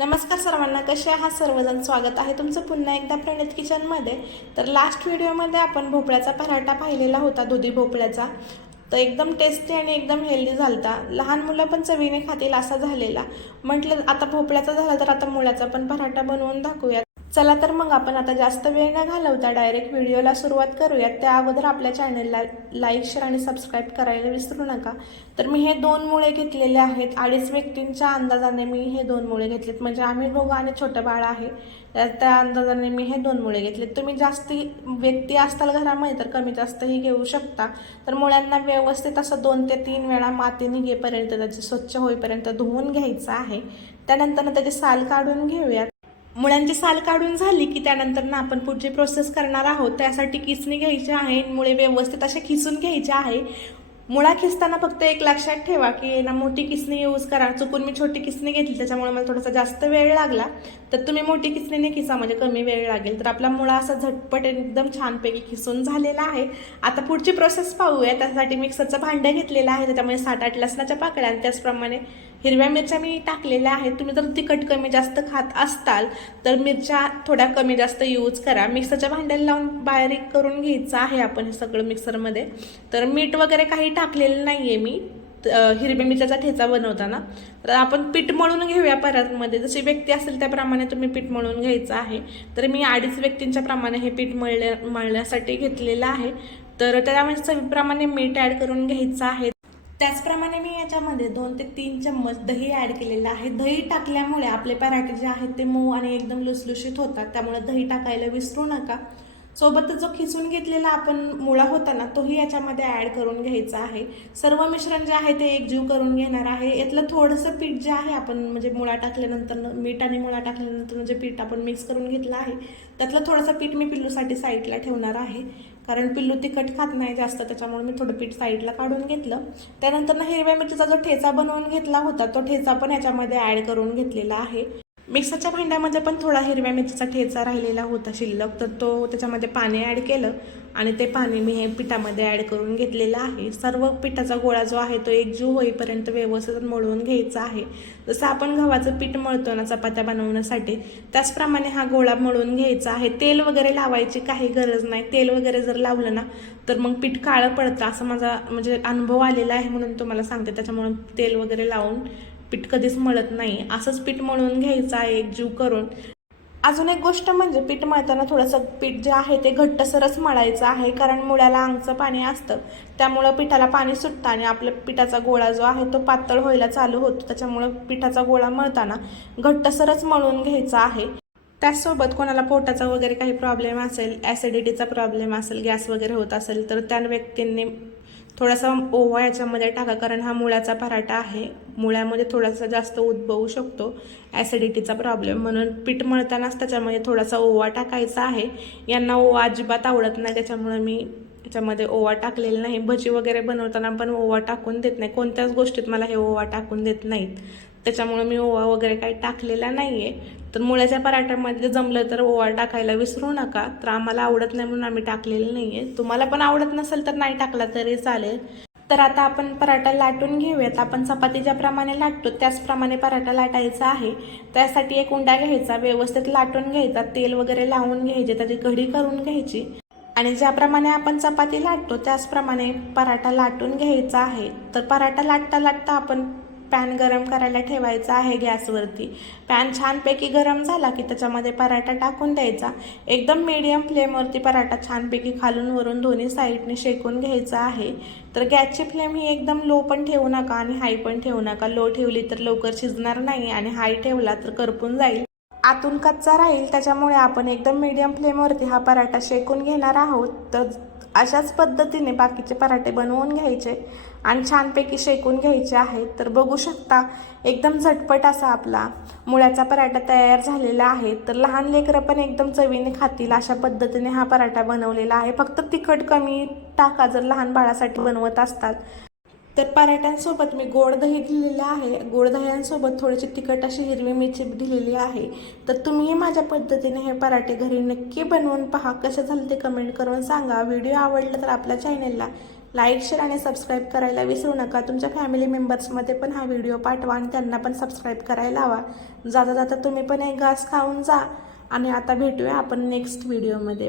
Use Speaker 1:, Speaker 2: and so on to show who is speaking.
Speaker 1: नमस्कार सर्वांना कसे आहात सर्वजण? स्वागत आहे तुमचं पुन्हा एकदा प्रणित किचनमध्ये. तर लास्ट व्हिडिओमध्ये आपण भोपळ्याचा पराठा पाहिलेला होता दुधी भोपळ्याचा. तर एकदम टेस्टी आणि एकदम हेल्दी झालता. लहान मुलं पण चवीने खातील असा झालेला. म्हटलं आता भोपळ्याचा झाला तर आता मुळ्याचा पण पराठा बनवून दाखवूयात. चला तर मग आपण आता जास्त वेळ न घालवता डायरेक्ट व्हिडिओला सुरुवात करूयात. त्या अगोदर आपल्या चॅनलला लाईक शेअर आणि सबस्क्राईब करायला विसरू नका. तर मी हे दोन मुळे घेतलेले आहेत. अडीच व्यक्तींच्या अंदाजाने मी हे दोन मुळे घेतलेत. म्हणजे आम्ही दोघं आणि छोटं बाळ आहे. त्या त्या अंदाजाने मी हे दोन मुळे घेतलेत. तुम्ही जास्ती व्यक्ती असताल घरामध्ये तर कमी जास्तही घेऊ शकता. तर मुळ्यांना व्यवस्थित असं दोन ते तीन वेळा माती निघेपर्यंत त्याचे स्वच्छ होईपर्यंत धुवून घ्यायचं आहे. त्यानंतर त्याची साल काढून घेऊयात. मुळ्यांची साल काढून झाली की त्यानंतर ना आपण पुढची प्रोसेस करणार आहोत. त्यासाठी किसणी घ्यायची आहे? मुळे व्यवस्थित असे खिसून घ्यायचे आहे. मुळा खिसताना फक्त एक लक्षात ठेवा की ना मोठी किसणी यूज करा. चुकून मी छोटी किसणी घेतली त्याच्यामुळे मला थोडासा जास्त वेळ लागला. तर तुम्ही मोठी किसणीने खिसा म्हणजे कमी वेळ लागेल. तर आपला मुळा असा झटपट एकदम छानपैकी खिसून झालेला आहे. आता पुढची प्रोसेस पाहूया. त्यासाठी मिक्सरचं भांडं घेतलेलं आहे. त्याच्यामुळे सात आठ लसणाच्या पाकळ्या आणि त्याचप्रमाणे हिरव्या मिरच्या मी टाकलेल्या आहेत. तुम्ही जर तिखट कमी जास्त खात असताल तर मिरच्या थोड्या कमी जास्त यूज करा. मिक्सरच्या भांड्याला लावून बारीक करून घ्यायचं आहे आपण हे सगळं मिक्सरमध्ये. तर मीठ वगैरे काही टाकलेलं नाही आहे मी हिरव्या मिरच्याचा ठेचा बनवताना. तर आपण पीठ मळून घेऊया परातमध्ये. जशी व्यक्ती असेल त्याप्रमाणे तुम्ही पीठ मळून घ्यायचं आहे. तर मी अडीच व्यक्तींच्या प्रमाणे हे पीठ मळल्या मळण्यासाठी घेतलेलं आहे. तर त्यामध्ये चवीप्रमाणे मीठ ॲड करून घ्यायचं आहे. त्याचप्रमाणे मी याच्यामध्ये दोन ते तीन चम्मच दही ॲड केलेलं आहे. दही टाकल्यामुळे आपले पराठे जे आहेत ते मऊ आणि एकदम लुसलुशीत होतात. त्यामुळे दही टाकायला विसरू नका. सोबतच जो खिसून घेतलेला आपण मुळा होता ना तोही याच्यामध्ये ॲड करून घ्यायचा आहे. सर्व मिश्रण जे आहे ते एकजीव करून घेणार आहे. यातलं थोडंसं पीठ जे आहे आपण म्हणजे मुळा टाकल्यानंतर मीठ आणि मुळा टाकल्यानंतर जे पीठ आपण मिक्स करून घेतलं आहे त्यातलं थोडंसं पीठ मी पिल्लूसाठी साईडला ठेवणार आहे. कारण पिल्लू तिखट खात नाही जास्त त्याच्यामुळे मी थोडं पीठ साईडला काढून घेतलं. त्यानंतर ना हिरव्या मिरचीचा जो ठेचा बनवून घेतला होता तो ठेचा पण याच्यामध्ये ॲड करून घेतलेला आहे. मिक्सरच्या भांड्यामध्ये पण थोडा हिरव्या मिरचीचा ठेचा राहिलेला होता शिल्लक तर तो त्याच्यामध्ये पाणी ॲड केलं आणि ते पाणी मी हे पिठामध्ये ॲड करून घेतलेलं आहे. सर्व पिठाचा गोळा जो आहे तो एकजीव होईपर्यंत व्यवस्थित मळून घ्यायचा आहे. जसं आपण गव्हाचं पीठ मळतो ना चपात्या बनवण्यासाठी त्याचप्रमाणे हा गोळा मळून घ्यायचा आहे. तेल वगैरे लावायची काही गरज नाही. तेल वगैरे जर लावलं ना तर मग पीठ काळं पडतं. असं माझा म्हणजे अनुभव आलेला आहे म्हणून तुम्हाला सांगते. त्याच्यामुळे तेल वगैरे लावून पीठ कधीच मळत नाही. असंच पीठ मळून घ्यायचं आहे एक जीव करून. अजून एक गोष्ट म्हणजे पीठ मळताना थोडंसं पीठ जे आहे ते घट्टसरच मळायचं आहे कारण मुळ्याला अंगचं पाणी असतं. त्यामुळं पिठाला पाणी सुटतं आणि आपल्या पिठाचा गोळा जो आहे तो पातळ व्हायला चालू होतो. त्याच्यामुळं पिठाचा गोळा मळताना घट्टसरच मळून घ्यायचा आहे. त्याचसोबत कोणाला पोटाचा वगैरे काही प्रॉब्लेम असेल ॲसिडिटीचा प्रॉब्लेम असेल गॅस वगैरे होत असेल तर त्या व्यक्तींनी थोडासा ओवा याच्यामध्ये टाका कारण हा मुळ्याचा पराठा आहे. मुळ्यामध्ये थोडासा जास्त उद्भवू शकतो. ॲसिडिटीचा प्रॉब्लेम म्हणून पीठ मळतानाच त्याच्यामध्ये थोडासा ओवा टाकायचा आहे. यांना ओवा अजिबात आवडत नाही त्याच्यामुळे मी याच्यामध्ये ओवा टाकलेला नाही. भजी वगैरे बनवताना पण ओवा टाकून देत नाही. कोणत्याच गोष्टीत मला हे ओवा टाकून देत नाहीत. त्याच्यामुळे मी ओवा वगैरे काही टाकलेला नाही आहे तर मुळ्याच्या पराठ्यामध्ये जमलं तर ओवा टाकायला विसरू नका. तर आम्हाला आवडत नाही म्हणून आम्ही टाकलेलं नाही आहे तुम्हाला पण आवडत नसेल तर नाही टाकला तरी चालेल. तर आता आपण पराठा लाटून घेऊयात. आपण चपाती ज्याप्रमाणे लाटतो. त्याचप्रमाणे पराठा लाटायचा आहे. त्यासाठी एक उंडा घ्यायचा. व्यवस्थित लाटून घ्यायचा. तेल वगैरे लावून घ्यायचे. त्याची कढी करून घ्यायची. आणि ज्याप्रमाणे आपण चपाती लाटतो त्याचप्रमाणे पराठा लाटून घ्यायचा आहे. तर पराठा लाटता लाटता आपण पॅन गरम करायला ठेवायचा आहे गॅसवरती. पॅन छानपैकी गरम झाला की त्याच्यामध्ये पराठा टाकून द्यायचा. एकदम मीडियम फ्लेमवरती पराठा छानपैकी खालून वरून दोन्ही साईडने शेकून घ्यायचा आहे. तर गॅसची फ्लेम ही एकदम लो पण ठेवू नका आणि हाय पण ठेवू नका. लो ठेवली तर लवकर शिजणार नाही आणि हाय ठेवला तर करपून जाईल. आतून कच्चा राहील. त्याच्यामुळे आपण एकदम मीडियम फ्लेमवरती हा पराठा शेकून घेणार आहोत. तर अशाच पद्धतीने बाकीचे पराठे बनवून घ्यायचे. आणि छानपैकी शेकून घ्यायचे आहेत. तर बघू शकता एकदम झटपट असा आपला मुळ्याचा पराठा तयार झालेला आहे. तर लहान लेकरं पण एकदम चवीने खातील अशा पद्धतीने हा पराठा बनवलेला आहे. फक्त तिखट कमी टाका जर लहान बाळासाठी बनवत असतात. तर पराठ्यांसोबत मी गोड दही दिलेलं आहे. गोड दह्यांसोबत थोडीशी तिखट अशी हिरवी मिरची दिलेली आहे. तर तुम्ही माझ्या पद्धतीने हे पराठे घरी नक्की बनवून पहा. कसे झाले ते कमेंट करून सांगा. व्हिडिओ आवडला तर आपल्या चॅनेलला लाईक शेअर आणि सबस्क्राईब करायला विसरू नका. तुमच्या फॅमिली मेंबर्समध्ये पण हा व्हिडिओ पाठवा आणि त्यांना पण सबस्क्राईब करायला हवा जाता जाता तुम्ही पण एक घास खाऊन जा. आणि आता भेटूया आपण नेक्स्ट व्हिडिओमध्ये.